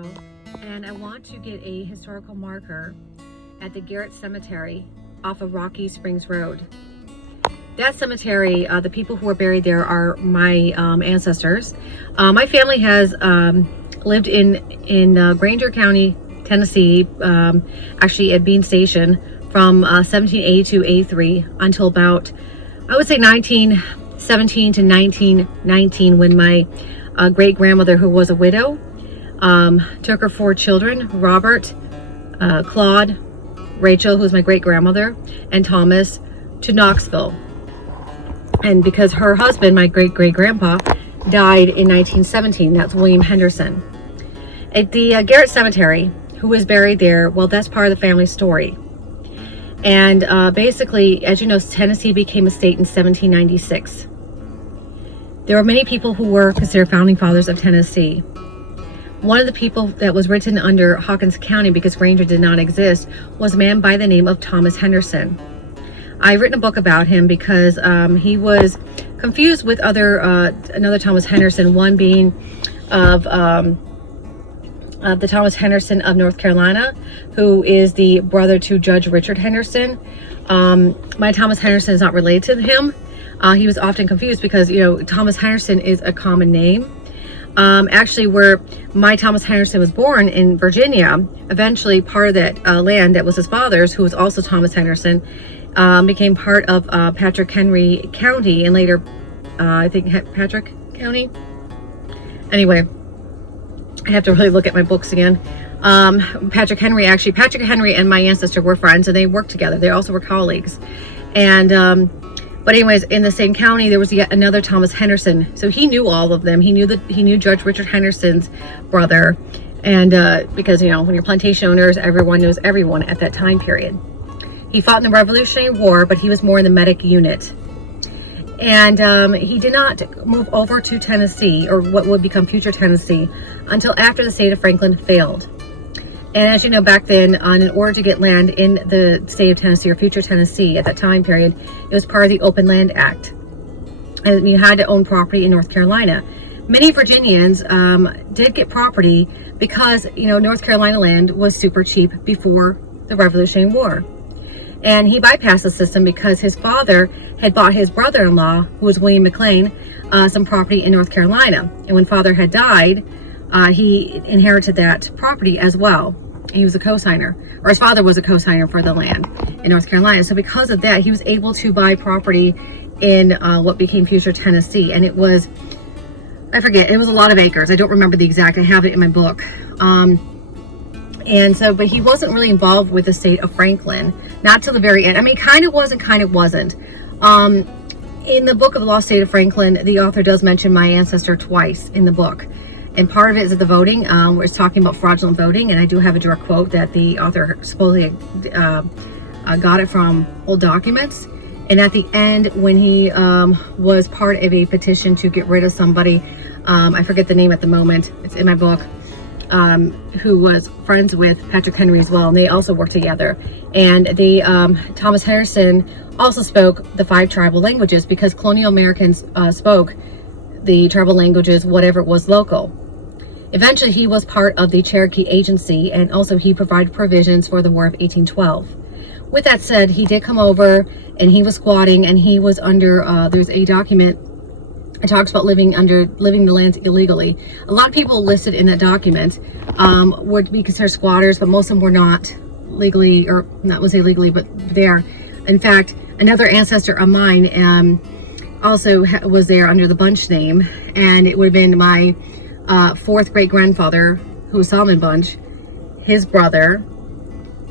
Mexico, and I want to get a historical marker at the Garrett Cemetery off of Rocky Springs Road. That cemetery, the people who are buried there are my ancestors. My family has lived in Granger County, Tennessee, actually at Bean Station from 1782 to 83 until about, I would say 1917 to 1919, when my great-grandmother, who was a widow, took her 4 children, Robert, Claude, Rachel, who was my great-grandmother, and Thomas, to Knoxville. And because her husband, my great-great-grandpa, died in 1917, that's William Henderson. At the Garrett Cemetery, who was buried there, well, that's part of the family story. And basically, as you know, Tennessee became a state in 1796. There were many people who were considered founding fathers of Tennessee. One of the people that was written under Hawkins County, because Granger did not exist, was a man by the name of Thomas Henderson. I've written a book about him because he was confused with another Thomas Henderson, one being of the Thomas Henderson of North Carolina, who is the brother to Judge Richard Henderson. My Thomas Henderson is not related to him. He was often confused because, you know, Thomas Henderson is a common name. Actually, where my Thomas Henderson was born in Virginia, eventually part of that land that was his father's, who was also Thomas Henderson, became part of Patrick Henry County, and later, I think Patrick County. Anyway, I have to really look at my books again. Patrick Henry and my ancestor were friends, and they worked together. They also were colleagues. And, but anyways, in the same county, there was yet another Thomas Henderson. So he knew all of them. He knew Judge Richard Henderson's brother. And, because, you know, when you're plantation owners, everyone knows everyone at that time period. He fought in the Revolutionary War, but he was more in the medic unit. And he did not move over to Tennessee, or what would become future Tennessee, until after the state of Franklin failed. And as you know, back then, in order to get land in the state of Tennessee, or future Tennessee at that time period, it was part of the Open Land Act. And you had to own property in North Carolina. Many Virginians did get property because, you know, North Carolina land was super cheap before the Revolutionary War. And he bypassed the system because his father had bought his brother-in-law, who was William McLean, some property in North Carolina. And when father had died, he inherited that property as well. He was a co-signer, or his father was a co-signer for the land in North Carolina. So because of that, he was able to buy property in what became future Tennessee. And it was, I forget, it was a lot of acres. I don't remember the exact, I have it in my book. And so, but he wasn't really involved with the state of Franklin, not till the very end. I mean, kind of was and kind of wasn't. In the book of the Lost State of Franklin, the author does mention my ancestor twice in the book. And part of it is the voting, where it's talking about fraudulent voting. And I do have a direct quote that the author supposedly got it from old documents. And at the end, when he was part of a petition to get rid of somebody, I forget the name at the moment, it's in my book, who was friends with Patrick Henry as well, and they also worked together. And the Thomas Henderson also spoke the 5 tribal languages, because colonial Americans spoke the tribal languages, whatever it was local. Eventually, he was part of the Cherokee Agency, and also he provided provisions for the War of 1812. With that said, he did come over, and he was squatting, and he was under, there's a document. It talks about living the land illegally. A lot of people listed in that document would be considered squatters, but most of them were not legally, or not was illegally, but there. In fact, another ancestor of mine also was there under the Bunch name, and it would have been my 4th great-grandfather, who was Solomon Bunch. His brother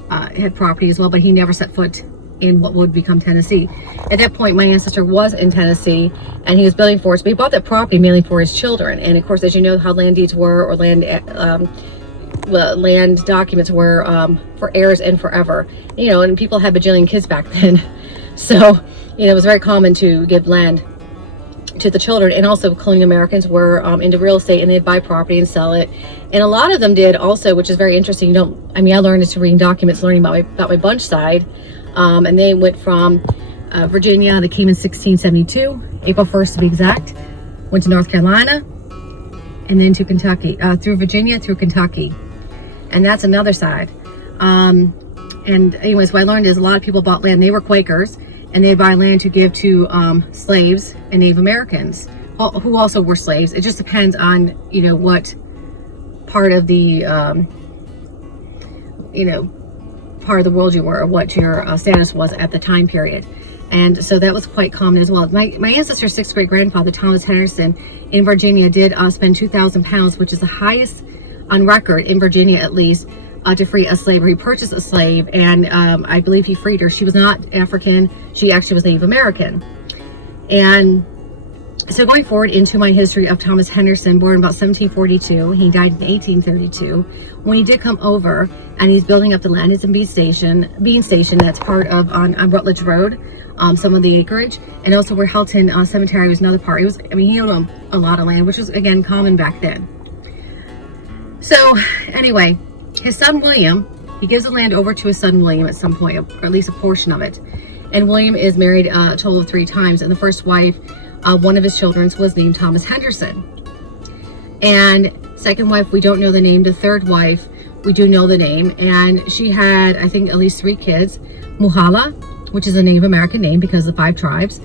had property as well, but he never set foot in what would become Tennessee. At that point, my ancestor was in Tennessee, and he was building for us, but he bought that property mainly for his children. And of course, as you know how land deeds were, or land documents were, for heirs and forever. You know, and people had bajillion kids back then. So, you know, it was very common to give land to the children. And also colonial Americans were into real estate, and they'd buy property and sell it. And a lot of them did also, which is very interesting. I learned it to reading documents, learning about my Bunch side. And they went from Virginia. They came in 1672, April 1st to be exact. Went to North Carolina, and then to Kentucky, through Virginia, through Kentucky. And that's another side. And anyways, what I learned is a lot of people bought land. They were Quakers, and they'd buy land to give to slaves and Native Americans, who also were slaves. It just depends on, you know, what part of the, you know, part of the world you were, or what your status was at the time period. And so that was quite common as well. My ancestor's 6th great grandfather, Thomas Henderson, in Virginia, did spend 2,000 pounds, which is the highest on record in Virginia, at least, to free a slave. Or he purchased a slave, and I believe he freed her. She was not African. She actually was Native American. And so going forward into my history of Thomas Henderson, born about 1742, he died in 1832. When he did come over and he's building up the land, it's in Bean Station, that's part of on Rutledge Road, some of the acreage, and also where Helton Cemetery was another part. It was, I mean, he owned a lot of land, which was again common back then. So anyway, his son William, he gives the land over to his son William at some point, or at least a portion of it. And William is married a total of 3 times, and the first wife, one of his children, was named Thomas Henderson. And second wife, we don't know the name. The third wife, we do know the name, and she had, I think, at least 3 kids. Muhala, which is a Native American name because of the 5 tribes.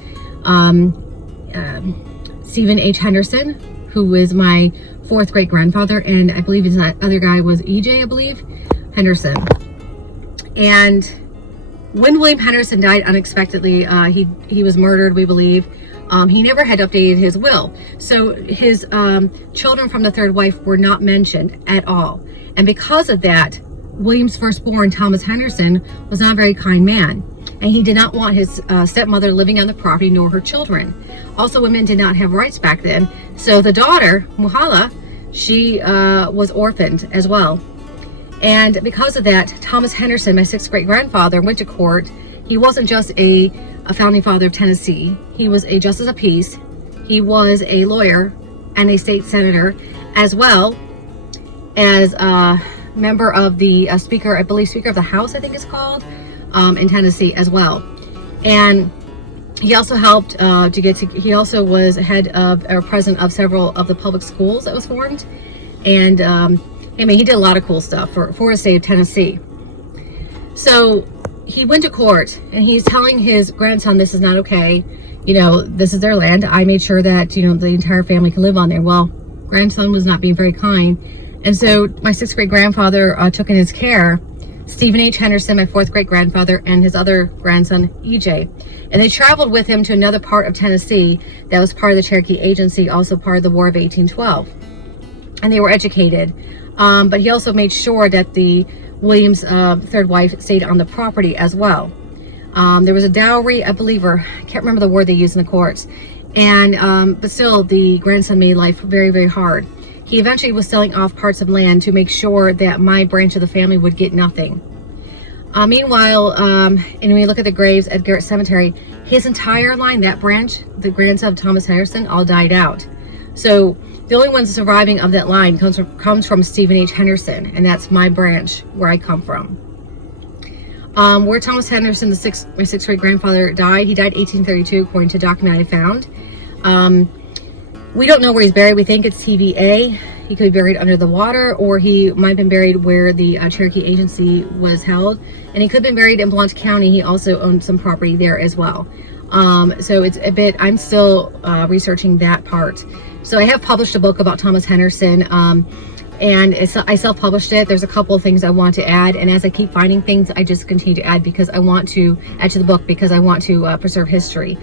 Stephen H. Henderson, who is my 4th great grandfather, and I believe his other guy was EJ, I believe, Henderson. And when William Henderson died unexpectedly, he was murdered, we believe. He never had updated his will. So his children from the 3rd wife were not mentioned at all. And because of that, William's firstborn, Thomas Henderson, was not a very kind man. And he did not want his stepmother living on the property, nor her children. Also, women did not have rights back then. So the daughter, Muhala, she was orphaned as well. And because of that, Thomas Henderson, my 6th great grandfather, went to court. He wasn't just a founding father of Tennessee. He was a justice of peace. He was a lawyer and a state senator, as well as a member of the Speaker, I believe Speaker of the House, I think it's called, in Tennessee as well. And he also helped he also was head of, or president of several of the public schools that was formed. And I mean, he did a lot of cool stuff for the state of Tennessee. So he went to court and he's telling his grandson, this is not okay. You know, this is their land. I made sure that, you know, the entire family could live on there. Well, grandson was not being very kind. And so my 6th great grandfather took in his care Stephen H. Henderson, my 4th great grandfather, and his other grandson, EJ. And they traveled with him to another part of Tennessee that was part of the Cherokee Agency, also part of the War of 1812. And they were educated. But he also made sure that the William's 3rd wife stayed on the property as well. There was a dowry, I believe, or I can't remember the word they used in the courts. And but still, the grandson made life very, very hard. He eventually was selling off parts of land to make sure that my branch of the family would get nothing. Meanwhile, and when we look at the graves at Garrett Cemetery, his entire line, that branch, the grandson of Thomas Henderson, all died out. So the only ones surviving of that line comes from Stephen H. Henderson, and that's my branch where I come from. Where Thomas Henderson, my 6th great grandfather, died, he died 1832, according to a document I found. We don't know where he's buried. We think it's TVA. He could be buried under the water, or he might have been buried where the Cherokee Agency was held. And he could have been buried in Blount County. He also owned some property there as well. So it's a bit, I'm still researching that part. So I have published a book about Thomas Henderson, and I self-published it. There's a couple of things I want to add, and as I keep finding things, I just continue to add because I want to add to the book because I want to preserve history.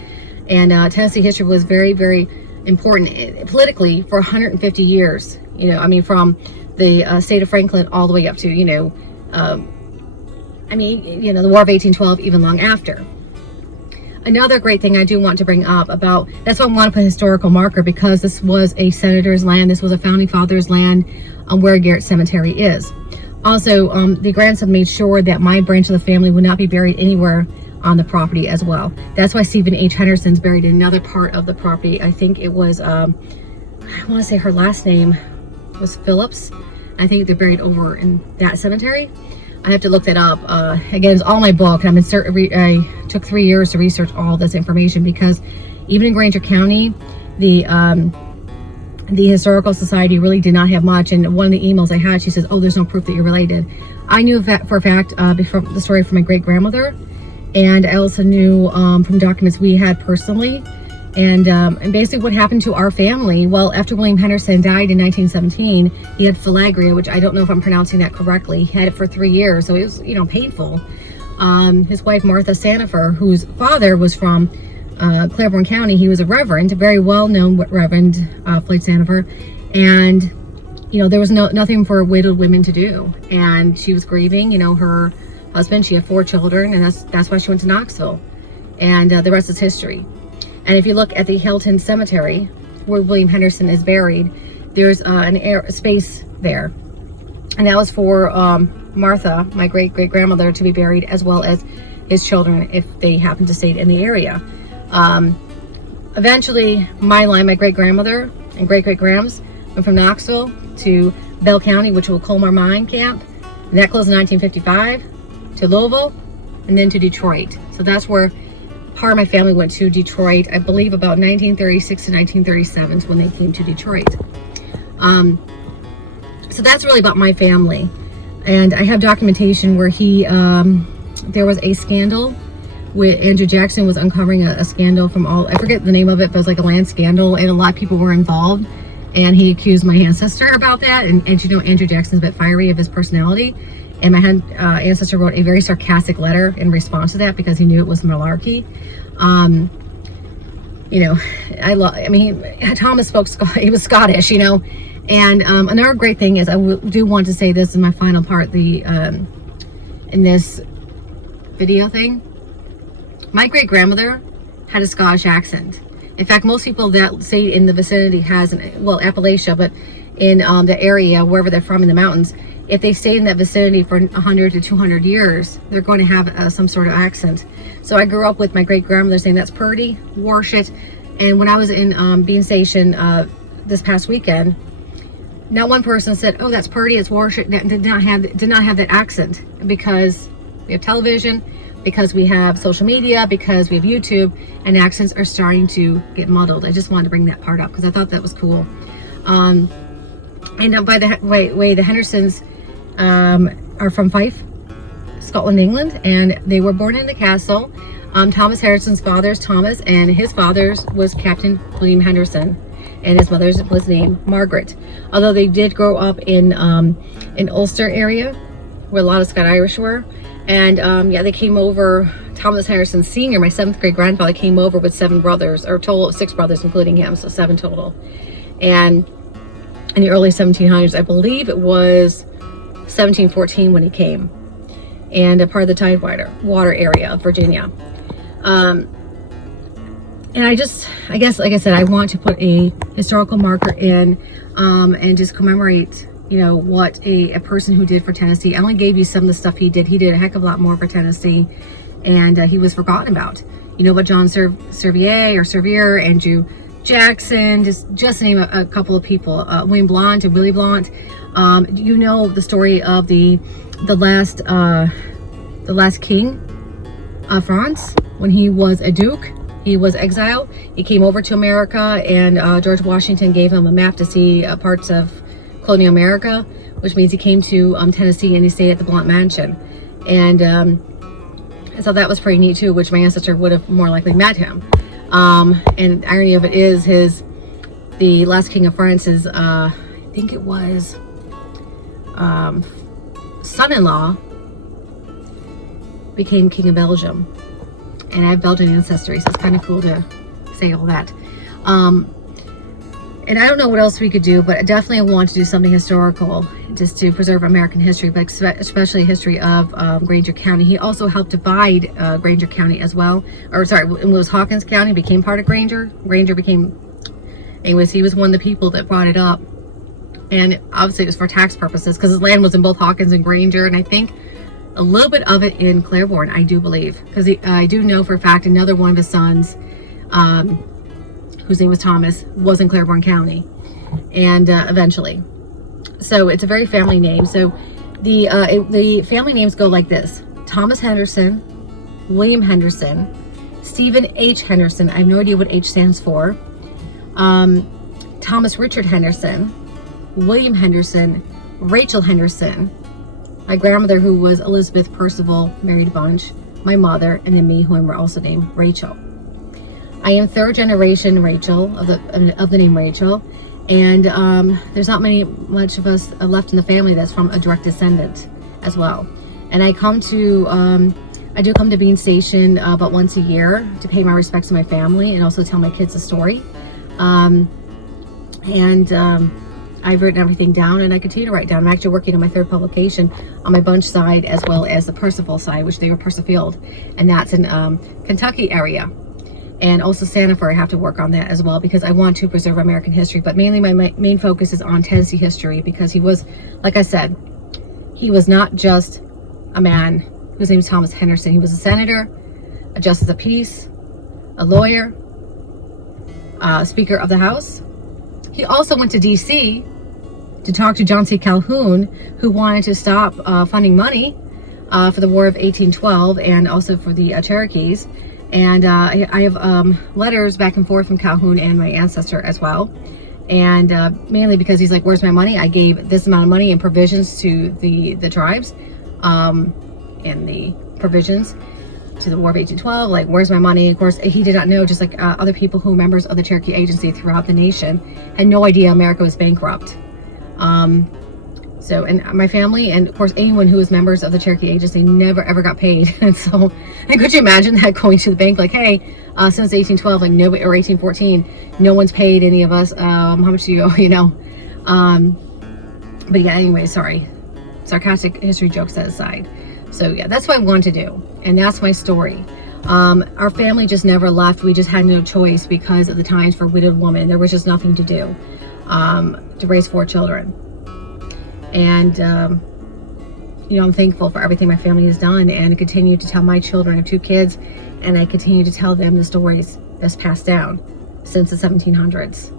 And Tennessee history was very, very important politically for 150 years. You know, I mean, from the state of Franklin all the way up to, you know, I mean, you know, the War of 1812, even long after. Another great thing I do want to bring up about, that's why I want to put a historical marker, because this was a senator's land. This was a founding father's land where Garrett Cemetery is. Also, the grandson made sure that my branch of the family would not be buried anywhere on the property as well. That's why Stephen H. Henderson's buried in another part of the property. I think it was, I want to say her last name was Phillips. I think they're buried over in that cemetery. I have to look that up. Again, it's all my book. I took 3 years to research all this information because even in Granger County, the the Historical Society really did not have much. And one of the emails I had, she says, oh, there's no proof that you're related. I knew for a fact before the story from my great-grandmother, and I also knew from documents we had personally. And basically what happened to our family, well, after William Henderson died in 1917, he had phylagria, which I don't know if I'm pronouncing that correctly. He had it for 3 years, so it was, you know, painful. His wife, Martha Sanifer, whose father was from Claiborne County, he was a reverend, a very well-known Reverend Floyd Sanifer, and you know, there was nothing for widowed women to do, and she was grieving, you know, her husband. She had 4 children, and that's why she went to Knoxville, and the rest is history. And if you look at the Hilton Cemetery, where William Henderson is buried, there's an space there, and that was for Martha, my great-great-grandmother, to be buried, as well as his children if they happen to stay in the area. Eventually, my line, my great-grandmother and great-great-grams, went from Knoxville to Bell County, which was Colmar Mine Camp, and that closed in 1955, to Louisville, and then to Detroit. So that's where part of my family went to Detroit, I believe about 1936 to 1937 is when they came to Detroit. So that's really about my family. And I have documentation where there was a scandal with Andrew Jackson was uncovering a scandal from I forget the name of it, but it was like a land scandal, and a lot of people were involved. And he accused my ancestor about that. And you know, Andrew Jackson's a bit fiery of his personality. And my ancestor wrote a very sarcastic letter in response to that because he knew it was malarkey. You know, I mean, Thomas spoke, he was Scottish, you know. And another great thing is, I do want to say this in my final part, in this video thing. My great-grandmother had a Scottish accent. In fact, most people that stay in the vicinity well, Appalachia, but in the area, wherever they're from in the mountains, if they stay in that vicinity for 100 to 200 years, they're going to have some sort of accent. So I grew up with my great-grandmother saying, that's Purdy, Warshit. And when I was in Bean Station this past weekend, not one person said, oh, that's Purdy, it's Warshit. Did not have that accent, because we have television, because we have social media, because we have YouTube, and accents are starting to get muddled. I just wanted to bring that part up because I thought that was cool. And by the way, the Hendersons are from Fife, Scotland, England, and they were born in the castle. Thomas Henderson's father's Thomas, and his father's was Captain William Henderson, and his mother's was named Margaret. Although they did grow up in Ulster area, where a lot of Scotch-Irish were. And yeah, they came over. Thomas Henderson Sr., my 7th great grandfather, came over with 7 brothers, or total of 6 brothers, including him, so 7 total. And in the early 1700s, I believe it was 1714 when he came, and a part of the Tidewater area of Virginia. And I guess, like I said, I want to put a historical marker in and just commemorate, you know, what a person who did for Tennessee. I only gave you some of the stuff he did. He did a heck of a lot more for Tennessee, and he was forgotten about. You know about John Sevier, Andrew Jackson, just to name a couple of people, William Blount and Willie Blount. You know the story of the last king of France, when he was a duke. He was exiled. He came over to America, and George Washington gave him a map to see parts of colonial America, which means he came to Tennessee, and he stayed at the Blount Mansion. And so that was pretty neat too, which my ancestor would have more likely met him. And the irony of it is the last king of France's, I think it was son-in-law, became king of Belgium. And I have Belgian ancestry, so it's kind of cool to say all that. And I don't know what else we could do, but I definitely want to do something historical just to preserve American history, but especially history of Granger County. He also helped divide Granger County as well. Or sorry, it was Hawkins County became part of Granger. Granger became, anyways, he was one of the people that brought it up. And obviously it was for tax purposes because his land was in both Hawkins and Granger. And I think a little bit of it in Claiborne, I do believe. Because I do know for a fact another one of his sons, whose name was Thomas, was in Claiborne County, and eventually. So it's a very family name. So the family names go like this: Thomas Henderson, William Henderson, Stephen H. Henderson. I have no idea what H stands for. Thomas Richard Henderson, William Henderson, Rachel Henderson, my grandmother, who was Elizabeth Percival, married a bunch, my mother, and then me, who I'm also named Rachel. I am third generation Rachel, of the name Rachel, and there's not much of us left in the family that's from a direct descendant as well. And I do come to Bean Station about once a year to pay my respects to my family and also tell my kids a story. I've written everything down, and I continue to write down. I'm actually working on my third publication on my Bunch side as well as the Percival side, which they were Percifield, and that's in Kentucky area. And also Santa Fe, I have to work on that as well because I want to preserve American history. But mainly my main focus is on Tennessee history because he was, like I said, he was not just a man whose name is Thomas Henderson. He was a senator, a justice of peace, a lawyer, Speaker of the House. He also went to D.C. to talk to John C. Calhoun, who wanted to stop funding money for the War of 1812 and also for the Cherokees. And I have letters back and forth from Calhoun and my ancestor as well. And mainly because he's like, where's my money? I gave this amount of money and provisions to the tribes and the provisions to the War of 1812. Like, where's my money? Of course, he did not know, just like other people who were members of the Cherokee Agency throughout the nation, had no idea America was bankrupt. And my family, and of course anyone who was members of the Cherokee Agency, never ever got paid. And so, and could you imagine that, going to the bank like, hey, since 1812, like nobody, or 1814, no one's paid any of us. How much do you owe? You know. But yeah, anyway, sorry, sarcastic history jokes that aside. So yeah, that's what I want to do, and that's my story. Our family just never left. We just had no choice because of the times for a widowed woman. There was just nothing to do to raise 4 children. And I'm thankful for everything my family has done, and I continue to tell my children. I have 2 kids, and I continue to tell them the stories that's passed down since the 1700s.